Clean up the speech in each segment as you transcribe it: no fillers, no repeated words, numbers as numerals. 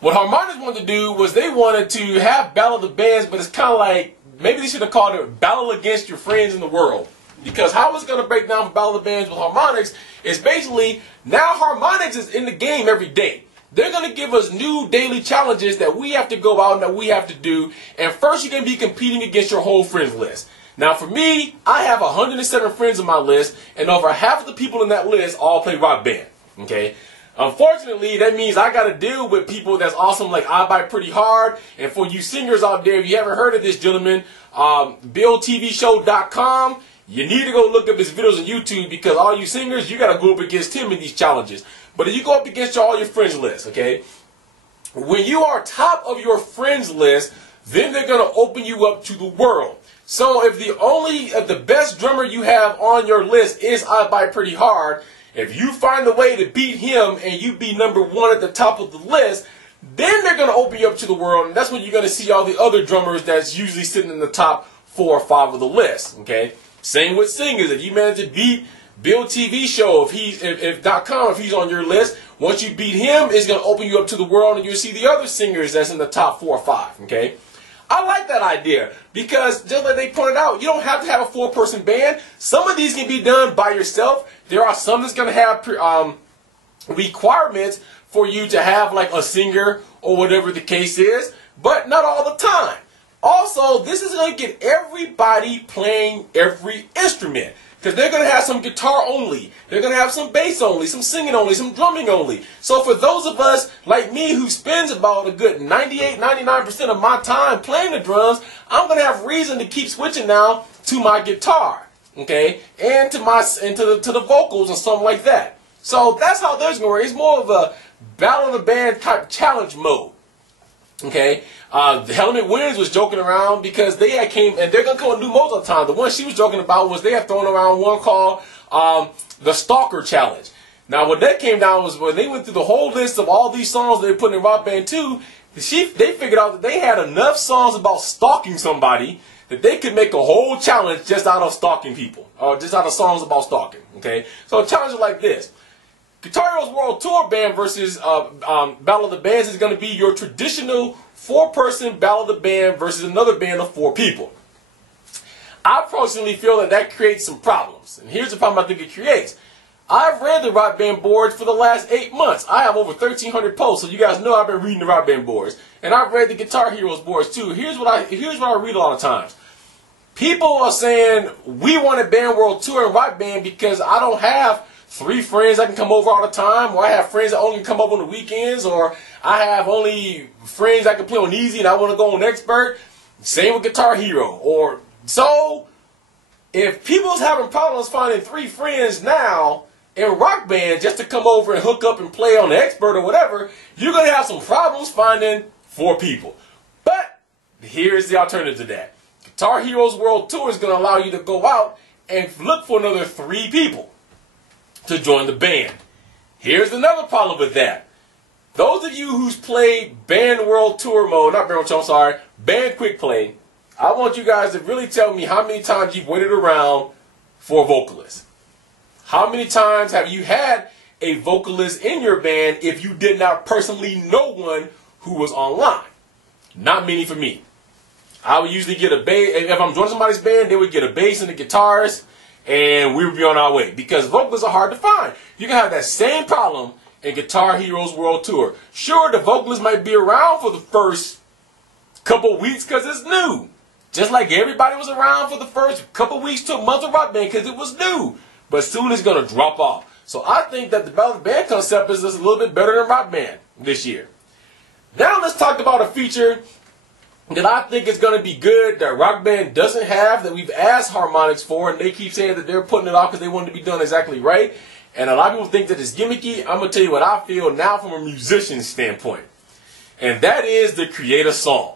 What Harmonix wanted to do was they wanted to have Battle of the Bands, but it's kind of like, maybe they should have called it Battle Against Your Friends in the World. Because how it's going to break down for Battle of the Bands with Harmonix is basically, now Harmonix is in the game every day. They're going to give us new daily challenges that we have to go out and that we have to do. And first you're going to be competing against your whole friends list. Now for me, I have 107 friends on my list, and over half of the people in that list all play Rock Band. Okay? Unfortunately, that means I got to deal with people that's awesome like I Bite Pretty Hard. And for you singers out there, if you haven't heard of this gentleman, BillTVShow.com, you need to go look up his videos on YouTube, because all you singers, you got to go up against him in these challenges. But if you go up against all your friends list, okay, when you are top of your friends list, then they're going to open you up to the world. So if the best drummer you have on your list is I Bite Pretty Hard, if you find a way to beat him and you be #1 at the top of the list, then they're going to open you up to the world, and that's when you're going to see all the other drummers that's usually sitting in the top 4 or 5 of the list. Okay, same with singers. If you manage to beat Bill TV Show, if he's on your list, once you beat him, it's going to open you up to the world, and you'll see the other singers that's in the top 4 or 5. Okay. I like that idea, because just like they pointed out, you don't have to have a 4-person band. Some of these can be done by yourself. There are some that's going to have requirements for you to have like a singer or whatever the case is, but not all the time. Also, this is going to get everybody playing every instrument, because they're going to have some guitar only, they're going to have some bass only, some singing only, some drumming only. So for those of us like me who spends about a good 98-99% of my time playing the drums, I'm going to have reason to keep switching now to my guitar, okay, and to the vocals and something like that. So that's how there's going to work. It's more of a Battle of the Band type challenge mode. Okay, the Helmet Winds was joking around because they had came, and they're going to come with new modes all the time. The one she was joking about was they have thrown around one called the Stalker Challenge. Now what that came down was when they went through the whole list of all these songs they put in Rock Band 2, they figured out that they had enough songs about stalking somebody that they could make a whole challenge just out of stalking people, or just out of songs about stalking. Okay, so challenges like this. Guitar Heroes World Tour band versus Battle of the Bands is going to be your traditional 4-person Battle of the Band versus another band of 4 people. I personally feel that creates some problems. And here's the problem I think it creates. I've read the Rock Band boards for the last 8 months. I have over 1,300 posts, so you guys know I've been reading the Rock Band boards. And I've read the Guitar Heroes boards too. Here's what I read a lot of times. People are saying, we want a Band World Tour and Rock Band because I don't have 3 friends that can come over all the time, or I have friends that only come up on the weekends, or I have only friends that can play on easy and I want to go on expert. Same with Guitar Hero. Or so, if people's having problems finding 3 friends now in Rock Band just to come over and hook up and play on the expert or whatever, you're going to have some problems finding 4 people. But here's the alternative to that. Guitar Heroes World Tour is going to allow you to go out and look for another 3 people to join the band. Here's another problem with that. Those of you who's played Band World Tour mode, not Band World Tour, I'm sorry, Band Quick Play, I want you guys to really tell me how many times you've waited around for a vocalist. How many times have you had a vocalist in your band if you did not personally know one who was online? Not many for me. I would usually get a bass. If I'm joining somebody's band, they would get a bass and a guitarist, and we would be on our way, because vocalists are hard to find. You can have that same problem in Guitar Heroes World Tour. Sure, the vocalist might be around for the first couple weeks because it's new. Just like everybody was around for the first couple weeks to a month of Rock Band because it was new. But soon it's going to drop off. So I think that the Battle of the Band concept is just a little bit better than Rock Band this year. Now let's talk about a feature that I think is going to be good, that Rock Band doesn't have, that we've asked Harmonix for, and they keep saying that they're putting it off because they want it to be done exactly right. And a lot of people think that it's gimmicky. I'm going to tell you what I feel now from a musician's standpoint. And that is to create a song.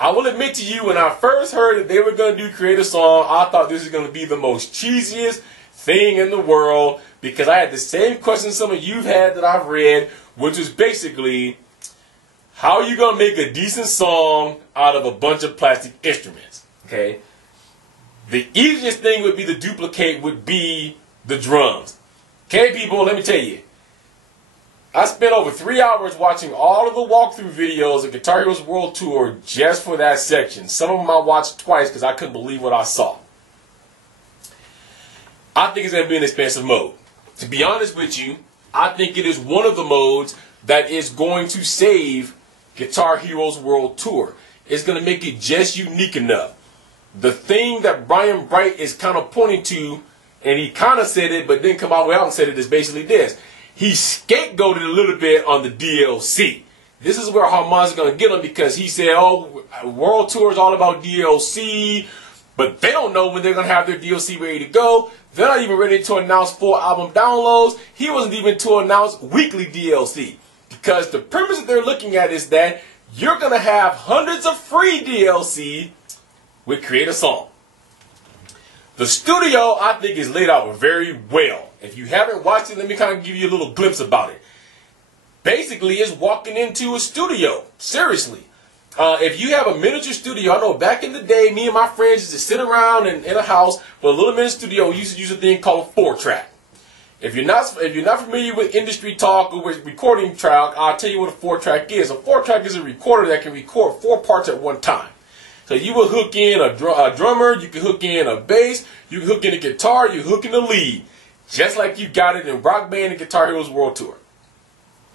I will admit to you, when I first heard that they were going to do create a song, I thought this was going to be the most cheesiest thing in the world, because I had the same question some of you've had that I've read, which is basically, how are you going to make a decent song out of a bunch of plastic instruments? Okay? The easiest thing would be to duplicate would be the drums. Okay, people, let me tell you. I spent over 3 hours watching all of the walkthrough videos of Guitar Heroes World Tour just for that section. Some of them I watched twice because I couldn't believe what I saw. I think it's going to be an expensive mode. To be honest with you, I think it is one of the modes that is going to save Guitar Heroes World Tour. It's going to make it just unique enough. The thing that Brian Bright is kind of pointing to, and he kind of said it but didn't come all the way out and said it, is basically this. He scapegoated a little bit on the DLC. This is where Harmon's going to get him, because he said, oh, World Tour is all about DLC, but they don't know when they're going to have their DLC ready to go. They're not even ready to announce full album downloads. He wasn't even to announce weekly DLC, because the premise that they're looking at is that you're going to have hundreds of free DLC with Create a Song. The studio, I think, is laid out very well. If you haven't watched it, let me kind of give you a little glimpse about it. Basically, it's walking into a studio. Seriously. If you have a miniature studio, I know back in the day, me and my friends used to sit around in a house with a little mini studio. We used to use a thing called a 4-track. If you're not familiar with industry talk or with recording track, I'll tell you what a 4-track is. A 4-track is a recorder that can record 4 parts at one time. So you will hook in a drummer, you can hook in a bass, you can hook in a guitar, you hook in a lead. Just like you got it in Rock Band and Guitar Heroes World Tour.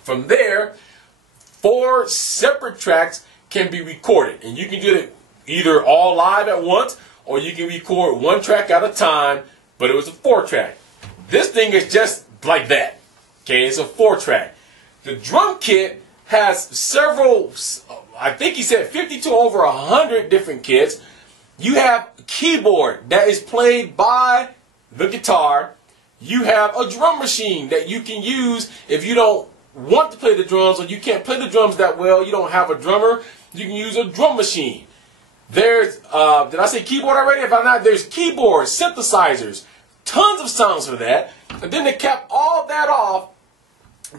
From there, 4 separate tracks can be recorded. And you can do it either all live at once, or you can record 1 track at a time, but it was a 4-track. This thing is just like that. Okay, it's a 4-track. The drum kit has several, I think he said 50 to over 100 different kits. You have a keyboard that is played by the guitar. You have a drum machine that you can use if you don't want to play the drums, or you can't play the drums that well, you don't have a drummer, you can use a drum machine. There's, did I say keyboard already? If I'm not, there's keyboards, synthesizers, tons of sounds for that. And then to cap all that off,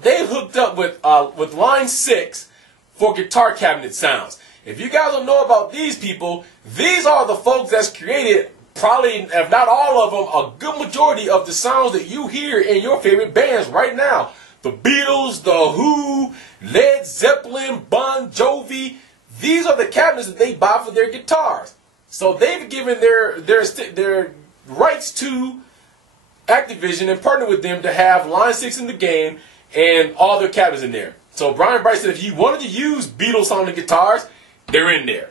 they hooked up with line 6 for guitar cabinet sounds. If you guys don't know about these people, these are the folks that's created probably, if not all of them, a good majority of the sounds that you hear in your favorite bands right now. The Beatles, The Who, Led Zeppelin, Bon Jovi. These are the cabinets that they buy for their guitars. So they've given their rights to Activision and partnered with them to have line 6 in the game and all their cabinets in there. So Brian Bright said if you wanted to use Beatles sounding guitars, they're in there.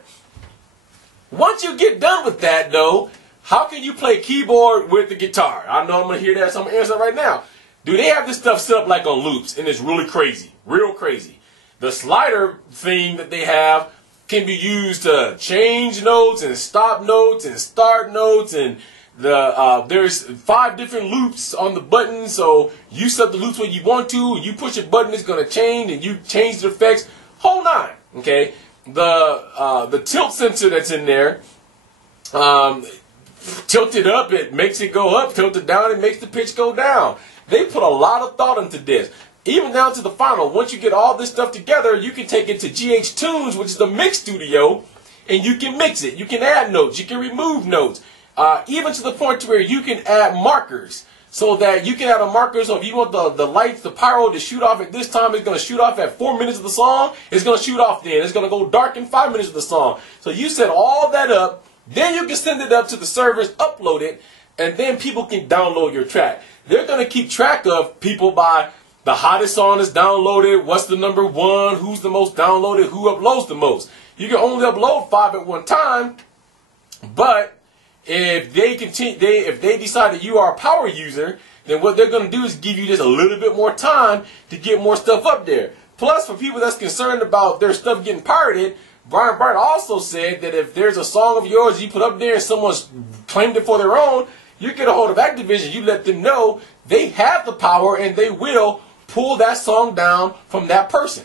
Once you get done with that, though, how can you play keyboard with the guitar? I know I'm going to hear that, so I'm going to answer right now. Dude, they have this stuff set up like on loops, and it's really crazy. Real crazy. The slider thing that they have can be used to change notes and stop notes and start notes, and there's 5 different loops on the button, so you set the loops where you want to, you push a button, it's going to change, and you change the effects. Whole 9, okay? The tilt sensor that's in there, tilt it up, it makes it go up, tilt it down, it makes the pitch go down. They put a lot of thought into this. Even down to the final, once you get all this stuff together, you can take it to GH Tunes, which is the mix studio, and you can mix it. You can add notes, you can remove notes. Even to the point to where you can add markers, so that you can add a marker. So if you want the lights, the pyro to shoot off at this time, it's going to shoot off at 4 minutes of the song. It's going to shoot off then. It's going to go dark in 5 minutes of the song. So you set all that up. Then you can send it up to the servers, upload it, and then people can download your track. They're going to keep track of people by the hottest song is downloaded, what's the number 1, who's the most downloaded, who uploads the most. You can only upload 5 at one time, but if they decide that you are a power user, then what they're going to do is give you just a little bit more time to get more stuff up there. Plus, for people that's concerned about their stuff getting pirated, Brian Bright also said that if there's a song of yours you put up there and someone's claimed it for their own, you get a hold of Activision, you let them know they have the power and they will pull that song down from that person.